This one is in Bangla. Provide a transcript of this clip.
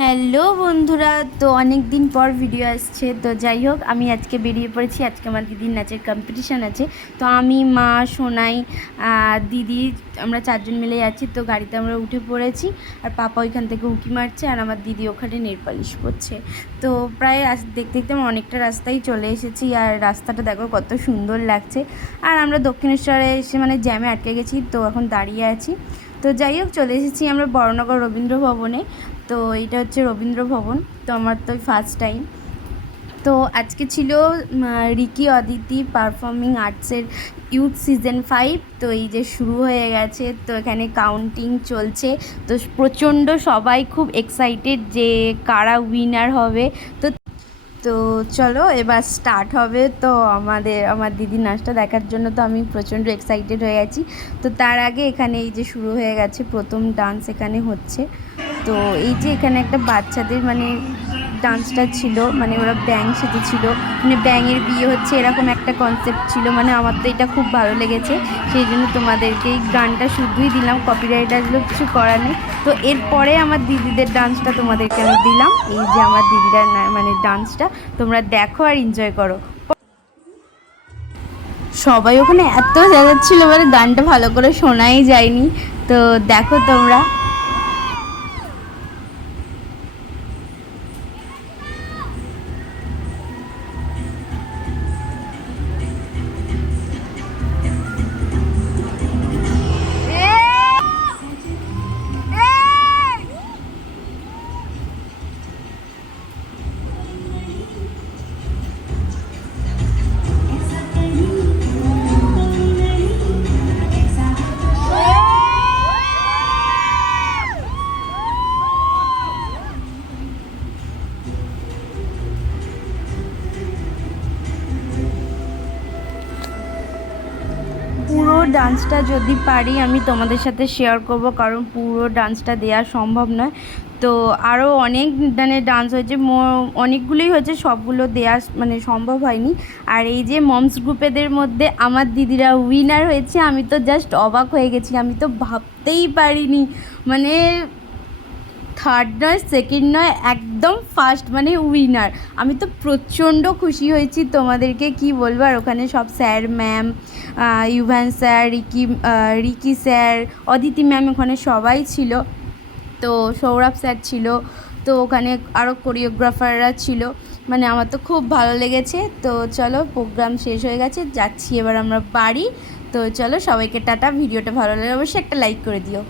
হ্যালো বন্ধুরা, তো অনেক দিন পর ভিডিও আসছে। তো যাই হোক, আমি আজকে বেরিয়ে পড়েছি। আজকে আমার দিদির নাচের কম্পিটিশান আছে। তো আমি, মা, সোনাই, দিদি, আমরা চারজন মিলে যাচ্ছি। তো গাড়িতে আমরা উঠে পড়েছি, আর পাপা ওইখান থেকে উঁকি মারছে, আর আমার দিদি ওখানে নেল পালিশ করছে। তো প্রায় দেখতে দেখতে আমরা অনেকটা রাস্তায় চলে এসেছি, আর রাস্তাটা দেখো কত সুন্দর লাগছে। আর আমরা দক্ষিণেশ্বরে এসে মানে জ্যামে আটকে গেছি, তো এখন দাঁড়িয়ে আছি। তো যাই হোক, চলে এসেছি আমরা বড়নগর রবীন্দ্র ভবনে। তো এটা হচ্ছে রবীন্দ্র ভবন। তো আমার তো ফার্স্ট টাইম। তো আজকে ছিল রিকি অদিতি পারফর্মিং আর্টসের ইউথ সিজন 5। তো এই যে শুরু হয়ে গেছে, তো এখানে কাউন্টিং চলছে। তো প্রচণ্ড সবাই খুব এক্সাইটেড যে কারা উইনার হবে। তো তো চলো এবার স্টার্ট হবে। তো আমার দিদির নাচটা দেখার জন্য তো আমি প্রচণ্ড এক্সাইটেড হয়ে গেছি। তো তার আগে এখানে এই যে শুরু হয়ে গেছে, প্রথম ডান্স এখানে হচ্ছে। তো এই যে এখানে একটা বাচ্চাদের মানে ডান্সটা ছিল, মানে ওরা ব্যাঙ সেজেছিল, মানে ব্যাঙের বিয়ে হচ্ছে এরকম একটা কনসেপ্ট ছিল। মানে আমার তো এটা খুব ভালো লেগেছে, সেই জন্য তোমাদেরকে এই গানটা শুধুই দিলাম, কপিরাইট আসলেও কিছু করার নেই। তো এরপরে আমার দিদিদের ডান্সটা তোমাদেরকে আমি দিলাম। এই যে আমার দিদিরা মানে ডান্সটা তোমরা দেখো আর এনজয় করো। সবাই ওখানে এত ছিল, মানে গানটা ভালো করে শোনাই যায়নি। তো দেখো তোমরা। পুরো ডান্সটা যদি পারি আমি তোমাদের সাথে শেয়ার করব, কারণ পুরো ডান্সটা দেওয়া সম্ভব নয়। তো আরও অনেক মানে ডান্স হয়েছে, অনেকগুলোই হয়েছে, সবগুলো দেওয়া মানে সম্ভব হয়নি। আর এই যে মমস গ্রুপেদের মধ্যে আমার দিদিরা উইনার হয়েছে, আমি তো জাস্ট অবাক হয়ে গেছি। আমি তো ভাবতেই পারিনি, মানে থার্ড নয়, সেকেন্ড নয়, একদম ফার্স্ট মানে উইনার। আমি তো প্রচণ্ড খুশি হয়েছি, তোমাদেরকে কি বলবো। আর ওখানে সব sir ma'am, Yuvan sir, Ricky sir, Aditi ma'am, ওখানে সবাই ছিল। তো সৌরভ স্যার ছিল। তো ওখানে আরও কোরিওগ্রাফাররা ছিল। মানে আমার তো খুব ভালো লেগেছে। তো চলো, প্রোগ্রাম শেষ হয়ে গেছে, যাচ্ছি এবার আমরা বাড়ি। তো চলো, সবাইকে টাটা। ভিডিওটা ভালো লাগলে অবশ্যই একটা লাইক করে দিও।